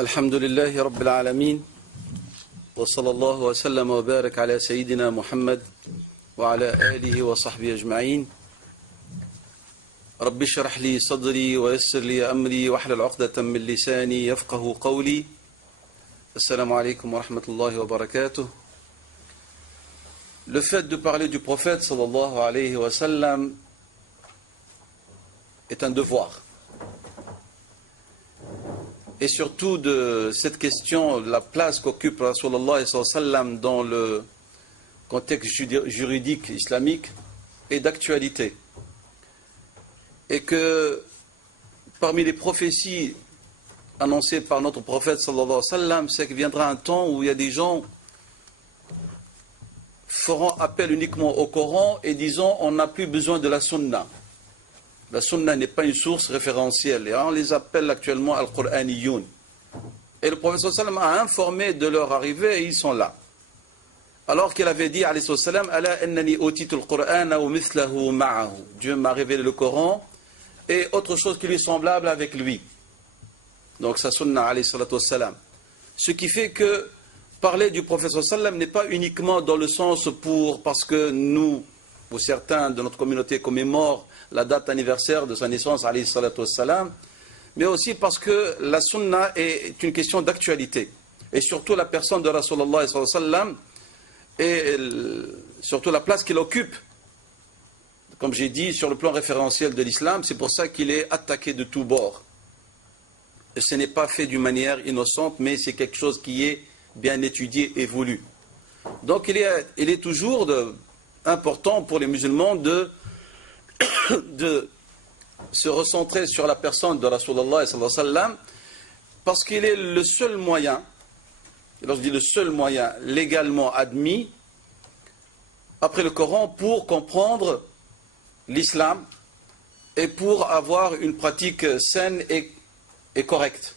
الحمد لله رب العالمين وصلى الله وسلم وبارك على سيدنا محمد وعلى آله وصحبه أجمعين. رب اشرح لي صدري ويسر لي أمري واحلل عقدة من لساني يفقه قولي. Assalamu alaikum wa rahmatullahi wa barakatuh. Le fait de parler du prophète sallallahu alayhi wa sallam est un devoir. Et surtout de cette question, la place qu'occupe Rasulullah sallallahu alayhi wa sallam dans le contexte juridique islamique est d'actualité. Et que parmi les prophéties annoncé par notre prophète sallallahu alayhi wa sallam, c'est qu'il viendra un temps où il y a des gens feront appel uniquement au Coran et disons on n'a plus besoin de la sunna. La sunna n'est pas une source référentielle et on les appelle actuellement al-Qur'aniyoun. Et le prophète sallallahu alayhi wa sallam a informé de leur arrivée et ils sont là. Alors qu'il avait dit alayhi sallam, ala innani utitu al-Qur'ana wa mithlahu ma'ahu. Dieu m'a révélé le Coran et autre chose qui lui est semblable avec lui. Donc sa sunna alayhi salatu wassalam. Ce qui fait que parler du prophète sallallahu alayhi wa sallam n'est pas uniquement dans le sens parce que nous, ou certains de notre communauté commémorent la date anniversaire de sa naissance alayhi salatu wassalam, mais aussi parce que la sunna est une question d'actualité. Et surtout la personne de Rasulullah sallallahu alayhi wa sallam et surtout la place qu'il occupe, comme j'ai dit, sur le plan référentiel de l'islam, c'est pour ça qu'il est attaqué de tous bords. Et ce n'est pas fait d'une manière innocente, mais c'est quelque chose qui est bien étudié et voulu. Donc il est toujours important pour les musulmans de se recentrer sur la personne de Rasulullah sallallahu alayhi wa sallam, parce qu'il est le seul moyen, et lorsque je dis le seul moyen légalement admis, après le Coran, pour comprendre l'islam et pour avoir une pratique saine et correcte.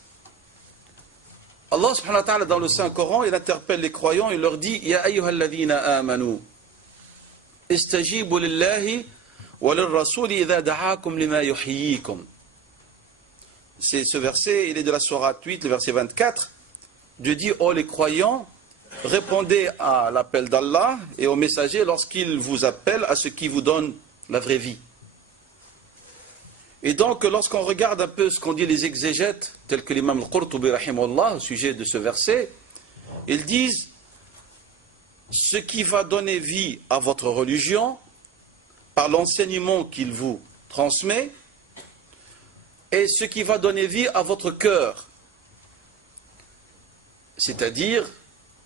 Allah subhanahu wa ta'ala dans le Saint-Coran, il interpelle les croyants, il leur dit Ya ayyuhalladhina amanu istajibu lillahi wa lirrasuli idha da'akum lima yuhyikum. C'est ce verset, il est de la sourate 8, le verset 24. Dieu dit oh les croyants, répondez à l'appel d'Allah et au messager lorsqu'il vous appelle à ce qui vous donne la vraie vie. Et donc, lorsqu'on regarde un peu ce qu'ont dit les exégètes, tels que l'imam al-Qurtubi rahimahullah, au sujet de ce verset, ils disent ce qui va donner vie à votre religion par l'enseignement qu'il vous transmet et ce qui va donner vie à votre cœur, c'est-à-dire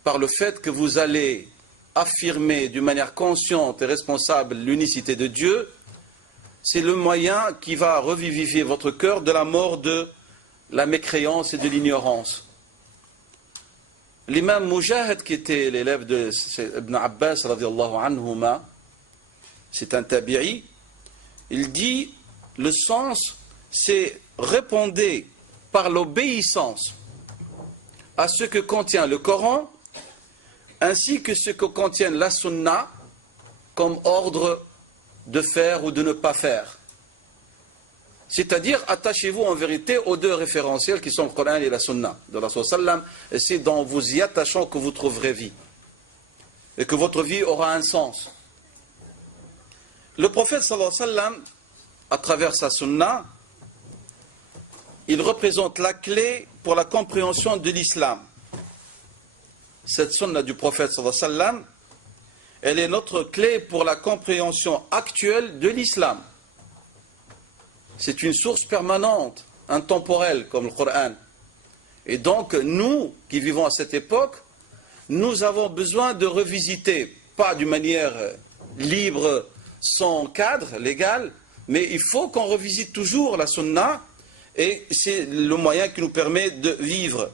par le fait que vous allez affirmer d'une manière consciente et responsable l'unicité de Dieu. C'est le moyen qui va revivifier votre cœur de la mort de la mécréance et de l'ignorance. L'imam Mujahid, qui était l'élève de Ibn Abbas, radiyallahu anhuma, c'est un tabi'i, il dit, le sens, c'est répondez par l'obéissance à ce que contient le Coran, ainsi que ce que contient la sunna, comme ordre de faire ou de ne pas faire. C'est-à-dire, attachez-vous en vérité aux deux référentiels qui sont le Coran et la Sunna de Rasul sallam, et c'est dans vous y attachant que vous trouverez vie. Et que votre vie aura un sens. Le prophète sallallahu alayhi wa sallam, à travers sa Sunna, il représente la clé pour la compréhension de l'islam. Cette Sunna du prophète sallallahu alayhi wa sallam, elle est notre clé pour la compréhension actuelle de l'islam. C'est une source permanente, intemporelle, comme le Coran. Et donc, nous, qui vivons à cette époque, nous avons besoin de revisiter, pas d'une manière libre, sans cadre légal, mais il faut qu'on revisite toujours la sunna, et c'est le moyen qui nous permet de vivre.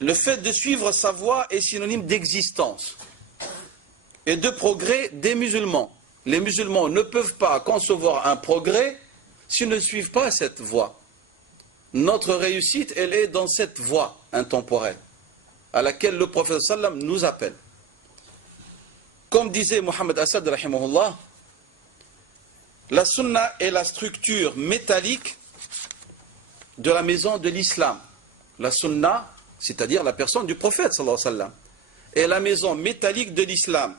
Le fait de suivre sa voie est synonyme d'existence et de progrès des musulmans. Les musulmans ne peuvent pas concevoir un progrès s'ils ne suivent pas cette voie. Notre réussite, elle est dans cette voie intemporelle à laquelle le prophète sallam nous appelle. Comme disait Mohammed Assad rahimahullah, la sunna est la structure métallique de la maison de l'islam. la sunna, c'est-à-dire la personne du prophète sallallahu alayhi wa sallam, est la maison métallique de l'islam.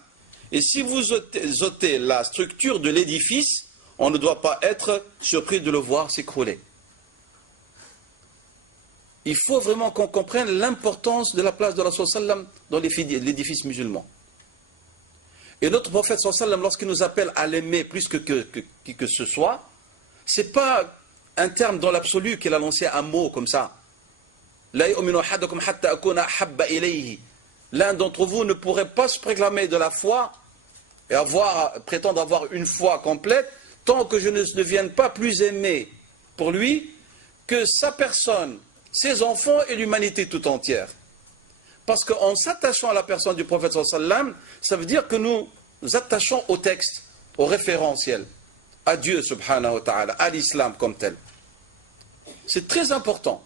Et si vous ôtez la structure de l'édifice, on ne doit pas être surpris de le voir s'écrouler. Il faut vraiment qu'on comprenne l'importance de la place de Rasul sallallahu alayhi wa sallam dans l'édifice musulman. Et notre prophète sallallahu alayhi wa sallam, lorsqu'il nous appelle à l'aimer plus que ce soit, ce n'est pas un terme dans l'absolu qu'il a lancé un mot comme ça. L'un d'entre vous ne pourrait pas se proclamer de la foi et prétendre avoir une foi complète tant que je ne devienne pas plus aimé pour lui que sa personne, ses enfants et l'humanité tout entière. Parce qu'en s'attachant à la personne du prophète sallallahu alayhi wa sallam, ça veut dire que nous nous attachons au texte, au référentiel, à Dieu subhanahu wa ta'ala, à l'islam comme tel. C'est très important.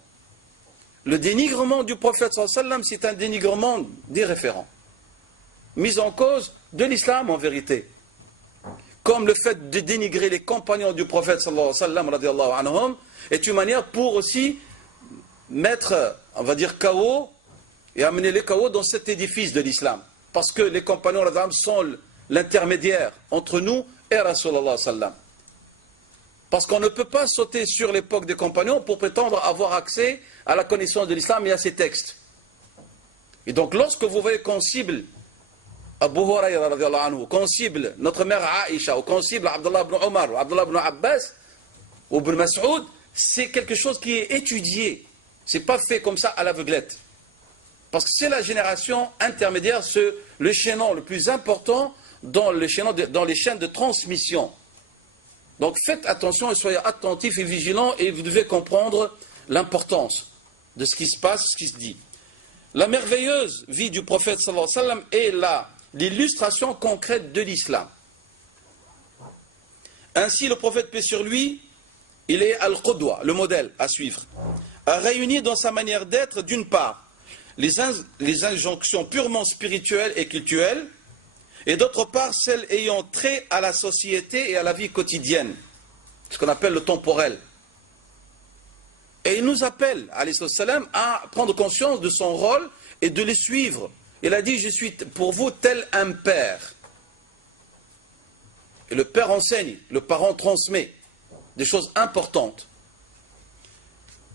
Le dénigrement du prophète sallallahu alayhi wa sallam, c'est un dénigrement des référents. Mise en cause de l'islam en vérité. Comme le fait de dénigrer les compagnons du prophète sallallahu alayhi wa sallam radiyallahu anhum, est une manière pour aussi mettre, on va dire, chaos et amener les chaos dans cet édifice de l'islam. Parce que les compagnons sont l'intermédiaire entre nous et Rasulullah sallam. Parce qu'on ne peut pas sauter sur l'époque des compagnons pour prétendre avoir accès à la connaissance de l'islam et à ses textes. Et donc lorsque vous voyez qu'on cible Abu Hurayra radiyallahu anhu, qu'on cible notre mère Aïcha, ou qu'on cible Abdullah ibn Omar, ou Abdullah ibn Abbas, ou ibn Mas'ud, c'est quelque chose qui est étudié. C'est pas fait comme ça à l'aveuglette. Parce que c'est la génération intermédiaire, le chaînon le plus important dans les chaînes de transmission. Donc faites attention et soyez attentifs et vigilants et vous devez comprendre l'importance de ce qui se passe, ce qui se dit. La merveilleuse vie du prophète sallallahu alayhi wa sallam est l'illustration concrète de l'islam. Ainsi le prophète, paix sur lui, il est al-Qudwa, le modèle à suivre, a réuni dans sa manière d'être d'une part les injonctions purement spirituelles et cultuelles, et d'autre part celles ayant trait à la société et à la vie quotidienne, ce qu'on appelle le temporel. Et il nous appelle, alayhi salam, à prendre conscience de son rôle et de les suivre. Il a dit, je suis pour vous tel un père. Et le père enseigne, le parent transmet des choses importantes.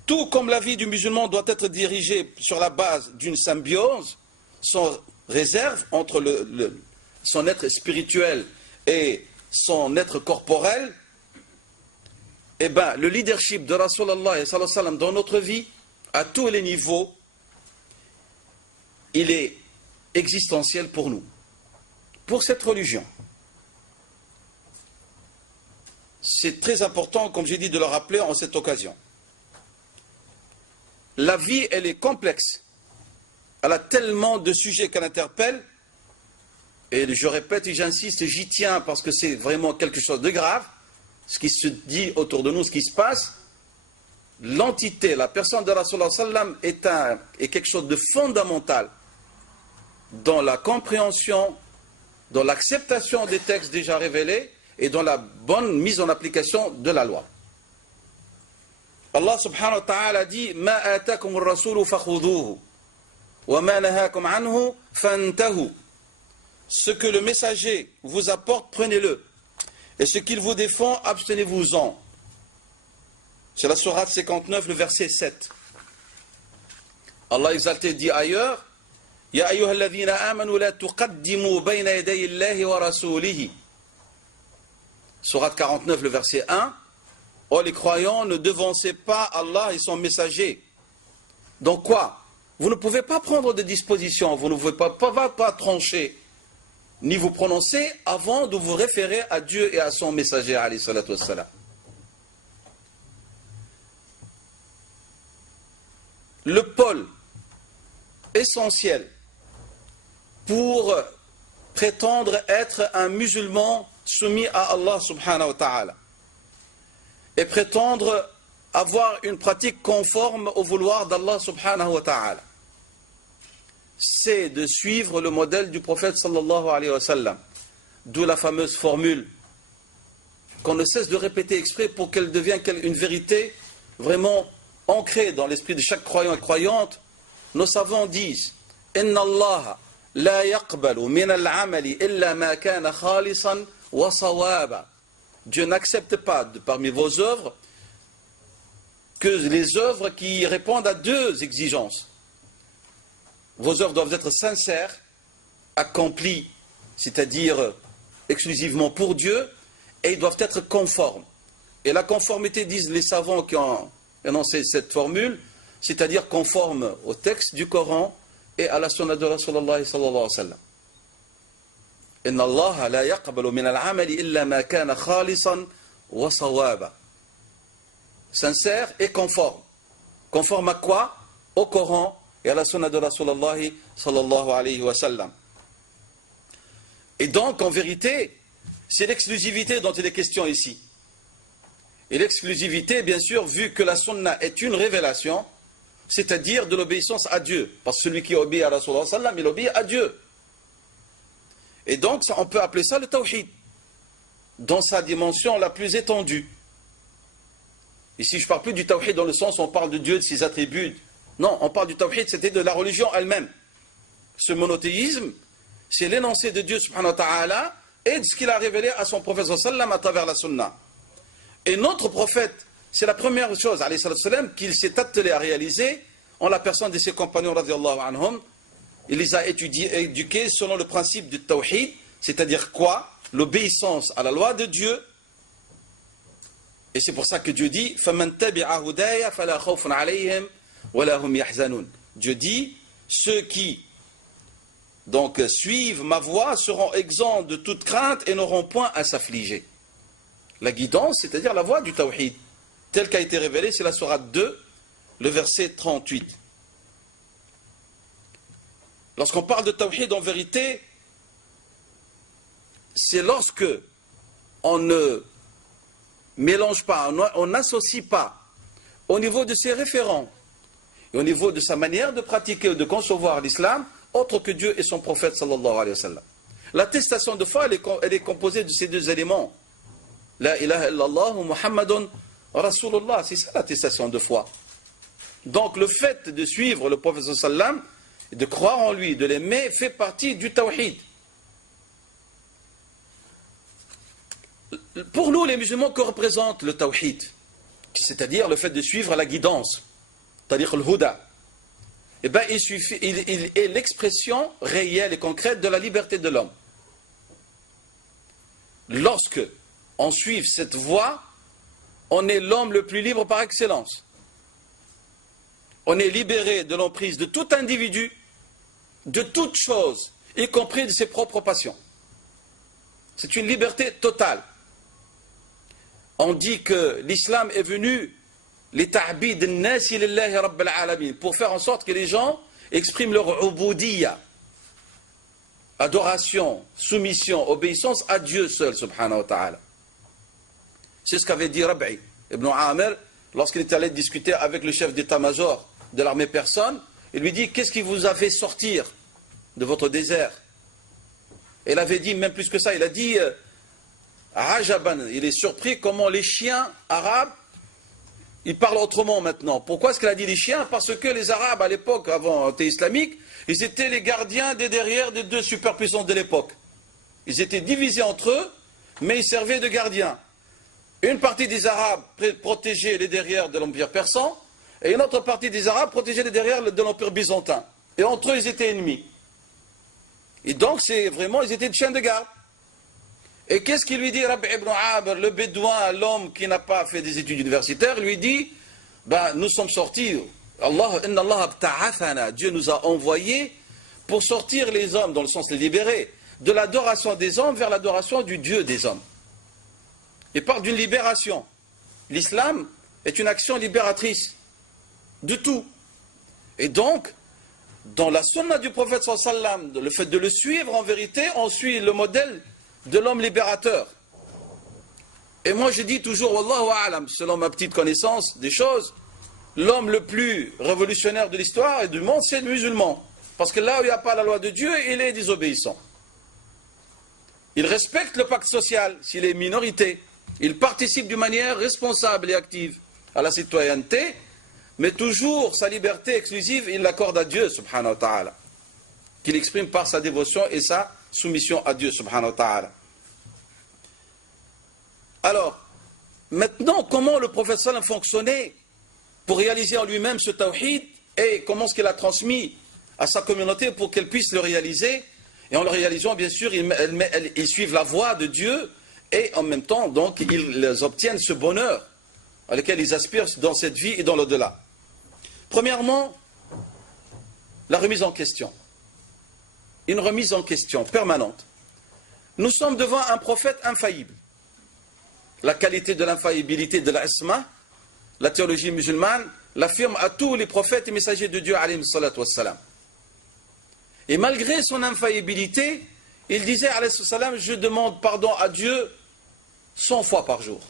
Tout comme la vie du musulman doit être dirigée sur la base d'une symbiose, sans réserve entre son être spirituel et son être corporel, eh bien, le leadership de Rasulallah sallallahu alayhi wa sallam dans notre vie, à tous les niveaux, il est existentiel pour nous, pour cette religion. C'est très important, comme j'ai dit, de le rappeler en cette occasion. La vie, elle est complexe. Elle a tellement de sujets qu'elle interpelle. Et je répète et j'insiste, j'y tiens parce que c'est vraiment quelque chose de grave. Ce qui se dit autour de nous, ce qui se passe. L'entité, la personne de Rasulullah sallam est quelque chose de fondamental dans la compréhension, dans l'acceptation des textes déjà révélés et dans la bonne mise en application de la loi. Allah subhanahu wa ta'ala dit Ma atakum ar-rasulu fakhuduhu wa ma nahakum anhu fantahu. Ce que le messager vous apporte, prenez-le. Et ce qu'il vous défend, abstenez-vous-en. C'est la sourate 59, le verset 7. Allah exalté dit ailleurs Ya ayyuhalladhina amanu la tuqaddimu bayna yaday Allahi wa rasulihi. Sourate 49, le verset 1. Oh les croyants, ne devancez pas Allah et son messager. Donc quoi? Vous ne pouvez pas prendre de dispositions, vous ne pouvez pas trancher, ni vous prononcer avant de vous référer à Dieu et à son messager, alayhi salatu wassalam. Le pôle essentiel pour prétendre être un musulman soumis à Allah subhanahu wa ta'ala et prétendre avoir une pratique conforme au vouloir d'Allah subhanahu wa ta'ala, c'est de suivre le modèle du prophète sallallahu alayhi wa sallam. D'où la fameuse formule qu'on ne cesse de répéter exprès pour qu'elle devienne une vérité vraiment ancré dans l'esprit de chaque croyant et croyante, nos savants disent Inna Allah la yaqbalu min al-amali illa ma kana khalisan wa sawaba. Dieu n'accepte pas parmi vos œuvres que les œuvres qui répondent à deux exigences. Vos œuvres doivent être sincères, accomplies, c'est-à-dire exclusivement pour Dieu, et ils doivent être conformes. Et la conformité, disent les savants qui ont énoncé cette formule, c'est-à-dire conforme au texte du Coran et à la sunna de Rasulullah sallallahu alayhi wa sallam. Inna Allah la yaqbalu min al-amali illa ma kana khalisan wa sawaba. Sincère et conforme. Conforme à quoi? Au Coran et à la sunna de Rasulullah sallallahu alayhi wa sallam. Et donc, en vérité, c'est l'exclusivité dont il est question ici. Et l'exclusivité, bien sûr, vu que la sunna est une révélation, c'est-à-dire de l'obéissance à Dieu. Parce que celui qui obéit à Rasulullah sallam, il obéit à Dieu. Et donc, on peut appeler ça le tawhid, dans sa dimension la plus étendue. Ici, je ne parle plus du tawhid dans le sens où on parle de Dieu, de ses attributs. Non, on parle du tawhid, c'était de la religion elle-même. Ce monothéisme, c'est l'énoncé de Dieu subhanahu wa ta'ala et de ce qu'il a révélé à son prophète sallam à travers la sunna. Et notre prophète, c'est la première chose, alayhi sallam, qu'il s'est attelé à réaliser en la personne de ses compagnons, radiyallahu anhum. Il les a éduqués selon le principe du tawhid, c'est-à-dire quoi? L'obéissance à la loi de Dieu. Et c'est pour ça que Dieu dit فَمَنْ تَبِعَ هُدَايَ فَلَا خَوْفٌ عَلَيْهِمْ وَلَا هُمْ يَحْزَنُونَ. Dieu dit ceux qui donc suivent ma voie seront exempts de toute crainte et n'auront point à s'affliger. La guidance, c'est-à-dire la voie du tawhid, telle qu'a été révélée, c'est la sourate 2, le verset 38. Lorsqu'on parle de tawhid, en vérité, c'est lorsque on ne mélange pas, on n'associe pas au niveau de ses référents et au niveau de sa manière de pratiquer ou de concevoir l'islam, autre que Dieu et son prophète sallallahu alayhi wa sallam. L'attestation de foi, elle est composée de ces deux éléments. La ilaha illallah Muhammadun Rasulullah, c'est ça l'attestation de foi. Donc le fait de suivre le prophète sallallahu alayhi wa sallam, de croire en lui, de l'aimer, fait partie du tawhid. Pour nous, les musulmans, que représente le tawhid? C'est-à-dire le fait de suivre la guidance, c'est-à-dire le huda. Eh bien, il est l'expression réelle et concrète de la liberté de l'homme. Lorsque on suit cette voie, on est l'homme le plus libre par excellence. On est libéré de l'emprise de tout individu, de toute chose, y compris de ses propres passions. C'est une liberté totale. On dit que l'islam est venu pour faire en sorte que les gens expriment leur ubudiyya, adoration, soumission, obéissance à Dieu seul, subhanahu wa ta'ala. C'est ce qu'avait dit Rab'i ibn Amir lorsqu'il est allé discuter avec le chef d'état-major de l'armée persane. Il lui dit, qu'est-ce qui vous a fait sortir de votre désert? Et il avait dit, même plus que ça, il a dit, Ajaban, il est surpris comment les chiens arabes, ils parlent autrement maintenant. Pourquoi est-ce qu'il a dit les chiens? Parce que les Arabes à l'époque, avant l'État islamique, ils étaient les gardiens des derrières des deux superpuissances de l'époque. Ils étaient divisés entre eux, mais ils servaient de gardiens. Une partie des Arabes protégeait les derrières de l'Empire persan, et une autre partie des Arabes protégeait les derrières de l'Empire byzantin. Et entre eux, ils étaient ennemis. Et donc, c'est vraiment, ils étaient de chiens de garde. Et qu'est-ce qu'il lui dit, Rabbi ibn Amir, le bédouin, l'homme qui n'a pas fait des études universitaires, lui dit, ben, nous sommes sortis, Dieu nous a envoyés pour sortir les hommes, dans le sens les libérer, de l'adoration des hommes vers l'adoration du Dieu des hommes. Il parle d'une libération. L'islam est une action libératrice de tout. Et donc, dans la sunna du prophète sallallahu alayhi wa sallam, le fait de le suivre, en vérité, on suit le modèle de l'homme libérateur. Et moi je dis toujours, wallahu a'lam, selon ma petite connaissance des choses, l'homme le plus révolutionnaire de l'histoire et du monde, c'est le musulman. Parce que là où il n'y a pas la loi de Dieu, il est désobéissant. Il respecte le pacte social s'il est minorité. Il participe d'une manière responsable et active à la citoyenneté, mais toujours sa liberté exclusive, il l'accorde à Dieu, subhanahu wa ta'ala, qu'il exprime par sa dévotion et sa soumission à Dieu, subhanahu wa ta'ala. Alors, maintenant, comment le prophète sallam fonctionnait pour réaliser en lui-même ce tawhid et comment est-ce qu'il a transmis à sa communauté pour qu'elle puisse le réaliser? Et en le réalisant, bien sûr, ils suivent la voie de Dieu et en même temps, donc, ils obtiennent ce bonheur à lequel ils aspirent dans cette vie et dans l'au-delà. Premièrement, la remise en question. Une remise en question permanente. Nous sommes devant un prophète infaillible. La qualité de l'infaillibilité de l'Isma, la théologie musulmane, l'affirme à tous les prophètes et messagers de Dieu, alayhi salatu wassalam. Et malgré son infaillibilité, il disait, alayhi salam, je demande pardon à Dieu 100 fois par jour.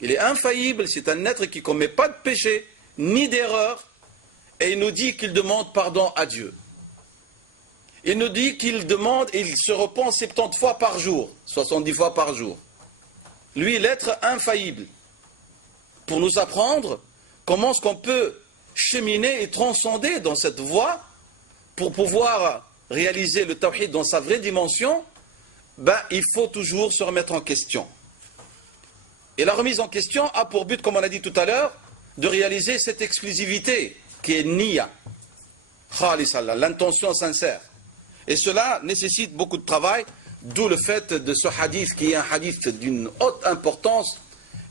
Il est infaillible, c'est un être qui ne commet pas de péché, ni d'erreur, et il nous dit qu'il demande pardon à Dieu. Il nous dit qu'il demande, il se repent 70 fois par jour, 70 fois par jour. Lui, l'être infaillible, pour nous apprendre comment est-ce qu'on peut cheminer et transcender dans cette voie pour pouvoir réaliser le tawhid dans sa vraie dimension, il faut toujours se remettre en question. Et la remise en question a pour but, comme on a dit tout à l'heure, de réaliser cette exclusivité qui est niya, l'intention sincère. Et cela nécessite beaucoup de travail, d'où le fait de ce hadith qui est un hadith d'une haute importance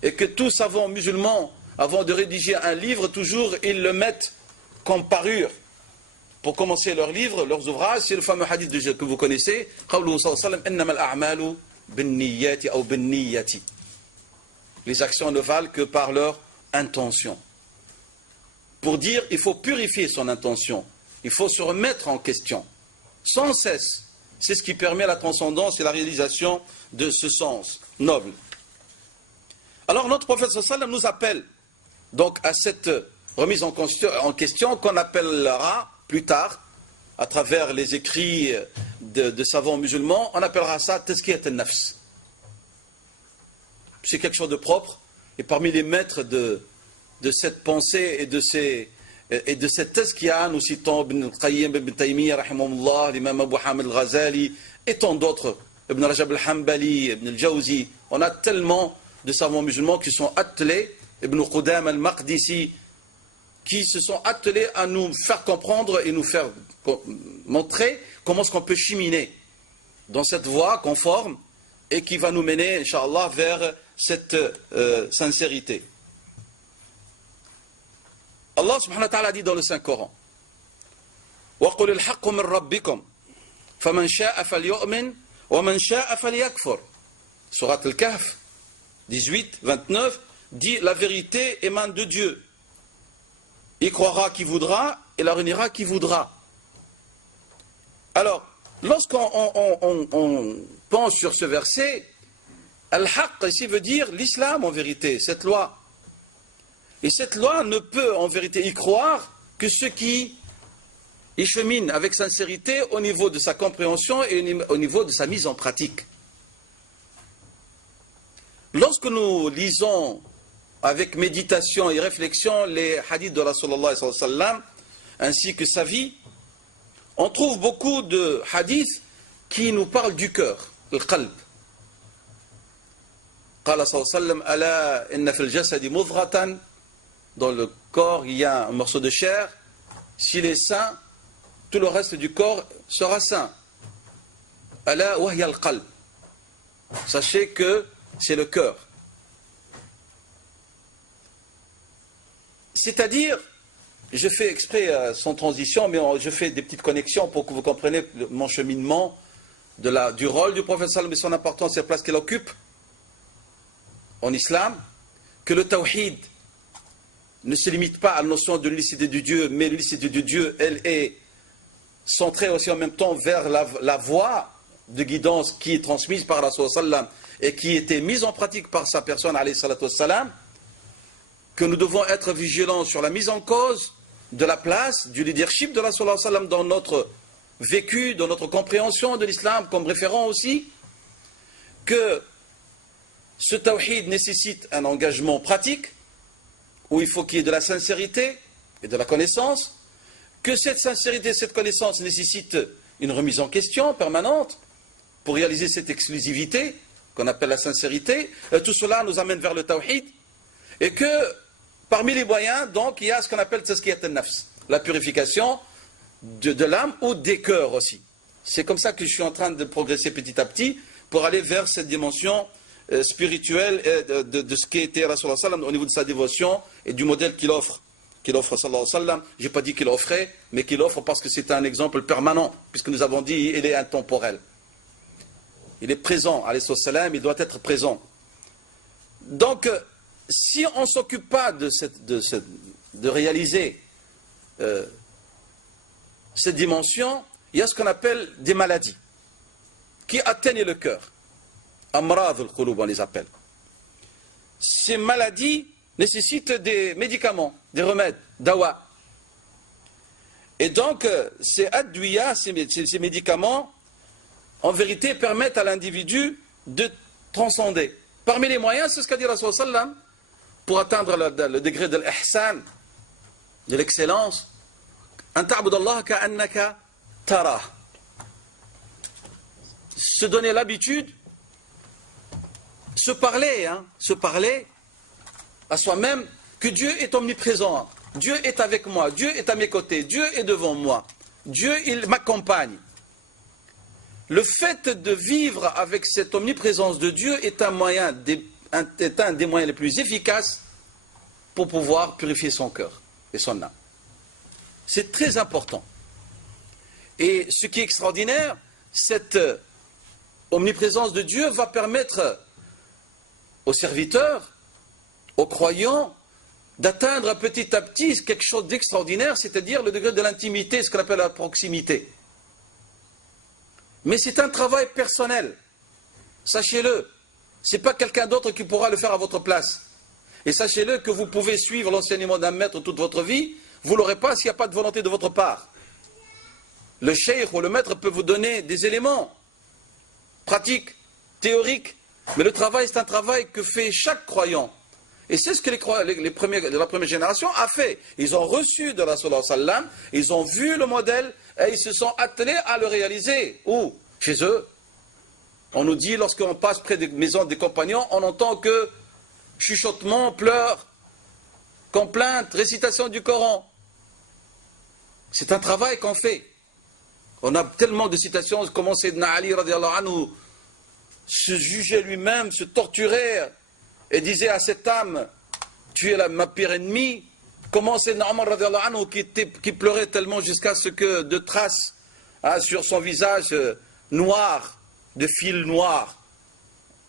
et que tous savants musulmans, avant de rédiger un livre, toujours ils le mettent comme parure pour commencer leur livre, leurs ouvrages. C'est le fameux hadith que vous connaissez, les actions ne valent que par leur intention. Pour dire, il faut purifier son intention, il faut se remettre en question sans cesse. C'est ce qui permet la transcendance et la réalisation de ce sens noble. Alors notre prophète sallallahu alayhi wa sallam nous appelle donc à cette remise en question qu'on appellera plus tard, à travers les écrits de savants musulmans, on appellera ça tazkiyat al-nafs. C'est quelque chose de propre, et parmi les maîtres de cette pensée et de cette tazkiya, nous citons Ibn al-Qayyim, Ibn Taymiyyah, rahimahullah, l'imam Abu Hamid al-Ghazali, et tant d'autres, Ibn Rajab al-Hanbali, Ibn al-Jawzi. On a tellement de savants musulmans qui sont attelés, Ibn Qudam al-Maqdisi, qui se sont attelés à nous faire comprendre et nous faire montrer comment est-ce qu'on peut cheminer dans cette voie conforme et qui va nous mener, Inch'Allah, vers cette sincérité. Allah subhanahu wa ta'ala dit dans le Saint-Coran, وَقُلِ الْحَقُّ مِنْ رَبِّكُمْ فَمَنْ شَاءَ فَلْيُؤْمِنْ وَمَنْ شَاءَ فَلْيَكْفُرْ. Surat al-Kahf 18, 29 dit la vérité émane de Dieu. Il croira qui voudra et la reniera qui voudra. Alors, lorsqu'on pense sur ce verset, Al-Haqq ici veut dire l'islam en vérité, cette loi. Et cette loi ne peut en vérité y croire que ceux qui y cheminent avec sincérité au niveau de sa compréhension et au niveau de sa mise en pratique. Lorsque nous lisons avec méditation et réflexion les hadiths de Rasulullah sallallahu alayhi wa sallam, ainsi que sa vie, on trouve beaucoup de hadiths qui nous parlent du cœur, le qalb. قال صلى الله عليه وسلم ألا إن في الجسد مضغة. Dans le corps, il y a un morceau de chair. S'il est sain, tout le reste du corps sera sain. ألا وهي القلب. Sachez que c'est le cœur. C'est-à-dire, je fais exprès sans transition, mais je fais des petites connexions pour que vous compreniez mon cheminement du rôle du prophète sallam et son importance et la place qu'il occupe en islam, que le tawhid ne se limite pas à la notion de l'unicité de Dieu, mais l'unicité de Dieu, elle est centrée aussi en même temps vers la voie de guidance qui est transmise par Rasul sallam et qui était mise en pratique par sa personne, alayhi salatu wassalam, que nous devons être vigilants sur la mise en cause de la place, du leadership de Rasul sallam dans notre vécu, dans notre compréhension de l'islam comme référent aussi, que ce tawhid nécessite un engagement pratique où il faut qu'il y ait de la sincérité et de la connaissance, que cette sincérité, cette connaissance nécessite une remise en question permanente pour réaliser cette exclusivité qu'on appelle la sincérité. Tout cela nous amène vers le tawhid, et que parmi les moyens, donc, il y a ce qu'on appelle tazkiyat al-nafs, la purification de l'âme ou des cœurs aussi. C'est comme ça que je suis en train de progresser petit à petit pour aller vers cette dimension spirituelle de ce qu'était Rasulullah sallallahu alayhi wa sallam au niveau de sa dévotion et du modèle qu'il offre. Sallallahu alayhi wa sallam. Je n'ai pas dit qu'il offrait, mais qu'il offre parce que c'est un exemple permanent, puisque nous avons dit qu'il est intemporel. Il est présent, alayhi salam, il doit être présent. Donc, si on ne s'occupe pas de réaliser cette dimension, il y a ce qu'on appelle des maladies qui atteignent le cœur. Amrad al-qulub, on les appelle. Ces maladies nécessitent des médicaments, des remèdes, dawa. Et donc, ces adwiya, ces médicaments, en vérité, permettent à l'individu de transcender. Parmi les moyens, c'est ce qu'a dit Rasulullah sallam, pour atteindre le degré de l'ihsan, de l'excellence. An ta'bud Allah ka'annaka tarah. Se donner l'habitude, se parler à soi-même que Dieu est omniprésent, Dieu est avec moi, Dieu est à mes côtés, Dieu est devant moi, Dieu il m'accompagne. Le fait de vivre avec cette omniprésence de Dieu est un des moyens les plus efficaces pour pouvoir purifier son cœur et son âme. C'est très important. Et ce qui est extraordinaire, cette omniprésence de Dieu va permettre aux serviteurs, aux croyants, d'atteindre petit à petit quelque chose d'extraordinaire, c'est-à-dire le degré de l'intimité, ce qu'on appelle la proximité. Mais c'est un travail personnel. Sachez-le, ce n'est pas quelqu'un d'autre qui pourra le faire à votre place. Et sachez-le que vous pouvez suivre l'enseignement d'un maître toute votre vie, vous ne l'aurez pas s'il n'y a pas de volonté de votre part. Le cheikh ou le maître peut vous donner des éléments pratiques, théoriques, mais le travail, c'est un travail que fait chaque croyant. Et c'est ce que les premiers de la première génération a fait. Ils ont reçu de Rasulullah sallam, ils ont vu le modèle et ils se sont attelés à le réaliser. Où? Chez eux. On nous dit, lorsqu'on passe près des maisons des compagnons, on entend que chuchotement, pleurs, complaintes, récitation du Coran. C'est un travail qu'on fait. On a tellement de citations, comment Sayyidina Ali radiallahu anhu se jugeait lui-même, se torturait et disait à cette âme, tu es ma pire ennemie. Comment Sayyidina Omar radiallahu anhu qui pleurait tellement jusqu'à ce que de traces sur son visage noir, de fils noirs,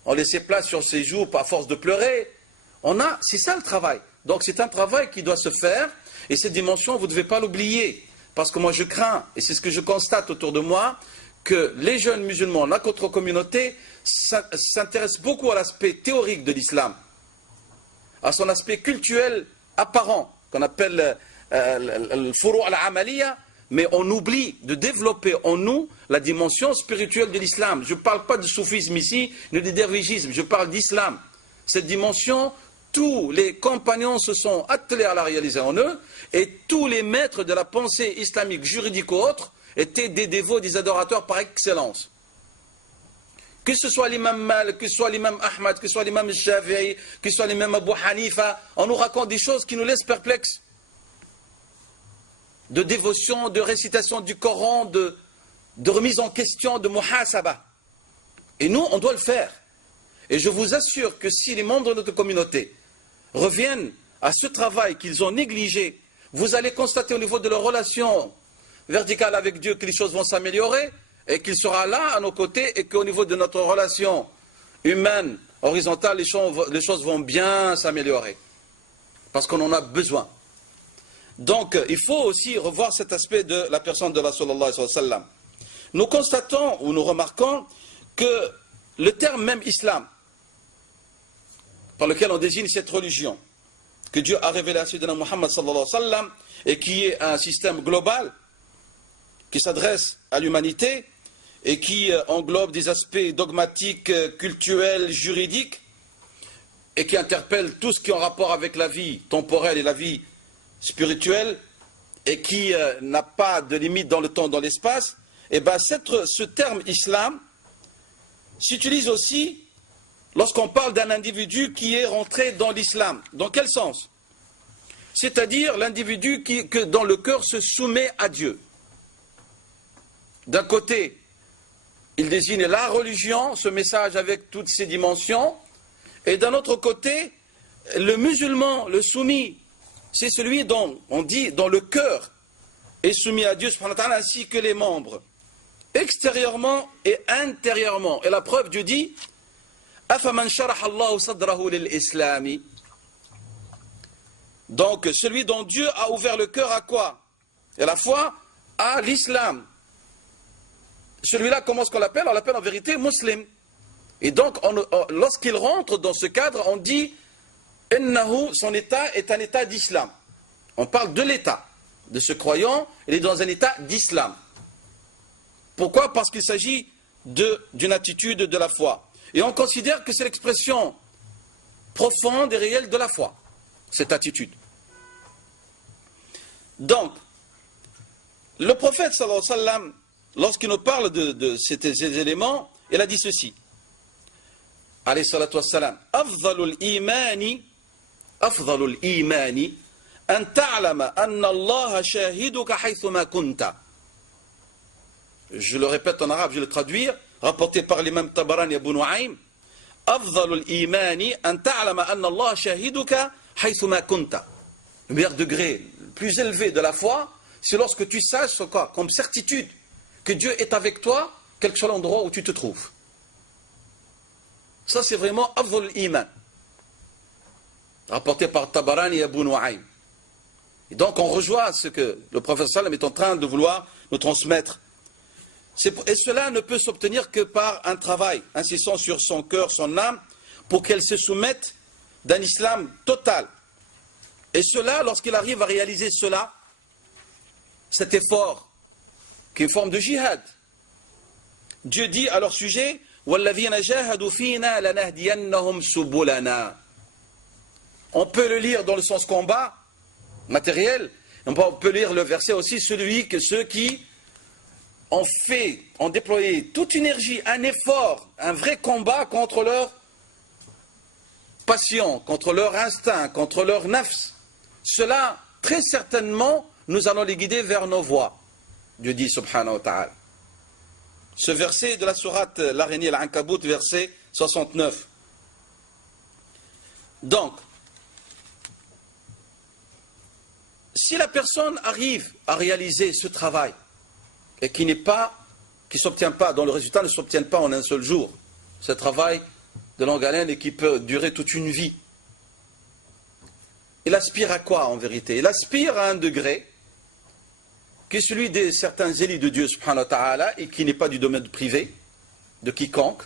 on laissait place sur ses joues à force de pleurer. C'est ça le travail. Donc c'est un travail qui doit se faire, et cette dimension, vous ne devez pas l'oublier. Parce que moi je crains, et c'est ce que je constate autour de moi, que les jeunes musulmans, la contre-communauté, s'intéressent beaucoup à l'aspect théorique de l'islam, à son aspect cultuel apparent, qu'on appelle le furu' al-amaliya, mais on oublie de développer en nous la dimension spirituelle de l'islam. Je ne parle pas de soufisme ici, ni de dervishisme, je parle d'islam. Cette dimension, tous les compagnons se sont attelés à la réaliser en eux, et tous les maîtres de la pensée islamique, juridique ou autre, étaient des dévots, des adorateurs par excellence. Que ce soit l'imam Malik, que ce soit l'imam Ahmad, que ce soit l'imam Shafi'i, que ce soit l'imam Abu Hanifa, on nous raconte des choses qui nous laissent perplexes. De dévotion, de récitation du Coran, de remise en question, de muhasaba. Et nous, on doit le faire. Et je vous assure que si les membres de notre communauté reviennent à ce travail qu'ils ont négligé, vous allez constater au niveau de leur relation verticale avec Dieu que les choses vont s'améliorer et qu'il sera là à nos côtés et qu'au niveau de notre relation humaine, horizontale, les choses vont bien s'améliorer. Parce qu'on en a besoin. Donc, il faut aussi revoir cet aspect de la personne de Rasulullah sallallahu alayhi wa sallam. Nous constatons ou nous remarquons que le terme même islam, par lequel on désigne cette religion, que Dieu a révélé à Sayyidina Muhammad sallallahu alayhi wa sallam, et qui est un système global, qui s'adresse à l'humanité, et qui englobe des aspects dogmatiques, cultuels, juridiques, et qui interpelle tout ce qui est en rapport avec la vie temporelle et la vie spirituelle, et qui n'a pas de limite dans le temps, dans l'espace, et bien ce terme islam s'utilise aussi lorsqu'on parle d'un individu qui est rentré dans l'islam. Dans quel sens? C'est-à-dire l'individu que dans le cœur se soumet à Dieu. D'un côté, il désigne la religion, ce message avec toutes ses dimensions, et d'un autre côté, le musulman, le soumis, c'est celui dont on dit, dont le cœur est soumis à Dieu, subhanahu wa ta'ala, ainsi que les membres, extérieurement et intérieurement. Et la preuve, Dieu dit, أَفَمَنْ شَرَحَ اللَّهُ صَدْرَهُ لِلْإِسْلَامِ. Donc, celui dont Dieu a ouvert le cœur à quoi? Et à la fois à l'islam. Celui-là, comment est-ce qu'on l'appelle? On l'appelle en vérité musulman. Et donc, lorsqu'il rentre dans ce cadre, on dit Innahu, son état est un état d'islam. On parle de l'état de ce croyant, il est dans un état d'islam. Pourquoi? Parce qu'il s'agit d'une attitude de la foi. Et on considère que c'est l'expression profonde et réelle de la foi, cette attitude. Donc, le prophète sallallahu alayhi wa sallam, lorsqu'il nous parle de ces éléments, il a dit ceci. Alayhi salatu wa sallam, afdalul imani an ta'lama anna Allah shahiduka haythuma kunta. Je le répète en arabe, je vais le traduire, rapporté par l'imam Tabarani et Abu Nu'aym. Afdalul imani an ta'lama anna Allah shahiduka haythuma kunta. Le meilleur degré, le plus élevé de la foi, c'est lorsque tu saches quoi, comme certitude, que Dieu est avec toi, quel que soit l'endroit où tu te trouves. Ça, c'est vraiment Afdal Iman, rapporté par Tabarani et Abu Nu'aym. Et donc, on rejoint ce que le prophète sallam est en train de vouloir nous transmettre. Et cela ne peut s'obtenir que par un travail insistant sur son cœur, son âme, pour qu'elle se soumette d'un islam total. Et cela, lorsqu'il arrive à réaliser cela, cet effort, qui est une forme de jihad, Dieu dit à leur sujet, on peut le lire dans le sens combat, matériel, on peut lire le verset aussi, ceux qui ont déployé toute énergie, un effort, un vrai combat contre leur passion, contre leur instinct, contre leur nafs. Cela, très certainement, nous allons les guider vers nos voies. Dieu dit subhanahu wa ta'ala. Ce verset de la sourate l'araignée, l'Ankabut, verset 69. Donc, si la personne arrive à réaliser ce travail et qui s'obtient pas, dont le résultat ne s'obtient pas en un seul jour, ce travail de longue haleine et qui peut durer toute une vie, il aspire à quoi en vérité? Il aspire à un degré qui est celui de certains élus de Dieu subhanahu wa ta'ala et qui n'est pas du domaine privé de quiconque,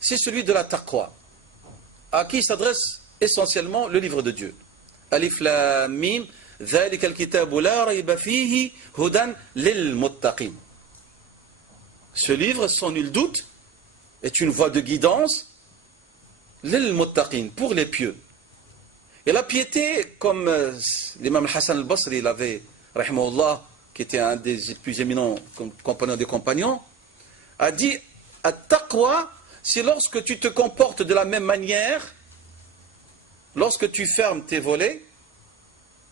c'est celui de la taqwa, à qui s'adresse essentiellement le livre de Dieu. Alif Lam Mim, ذَلِكَ الْكِتَابُ لَا رَيْبَ فِيهِ هُدًى لِلْمُتَّقِينَ. Ce livre, sans nul doute, est une voie de guidance lil-muttaqin, pour les pieux. Et la piété, comme l'imam Hassan al-Basri l'avait, rahimahullah, qui était un des plus éminents compagnons des compagnons, a dit, at-taqwa, c'est lorsque tu te comportes de la même manière, lorsque tu fermes tes volets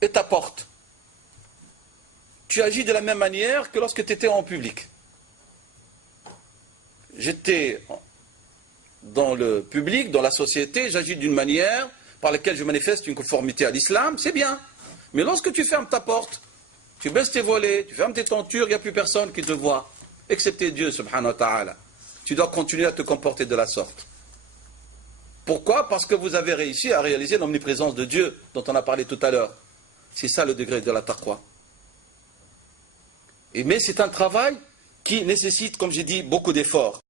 et ta porte. Tu agis de la même manière que lorsque tu étais en public. J'étais dans le public, dans la société, j'agis d'une manière par laquelle je manifeste une conformité à l'islam, c'est bien. Mais lorsque tu fermes ta porte, tu baisses tes volets, tu fermes tes tentures, il n'y a plus personne qui te voit, excepté Dieu, subhanahu wa ta'ala. Tu dois continuer à te comporter de la sorte. Pourquoi? Parce que vous avez réussi à réaliser l'omniprésence de Dieu, dont on a parlé tout à l'heure. C'est ça le degré de la taqwa. Mais c'est un travail qui nécessite, comme j'ai dit, beaucoup d'efforts.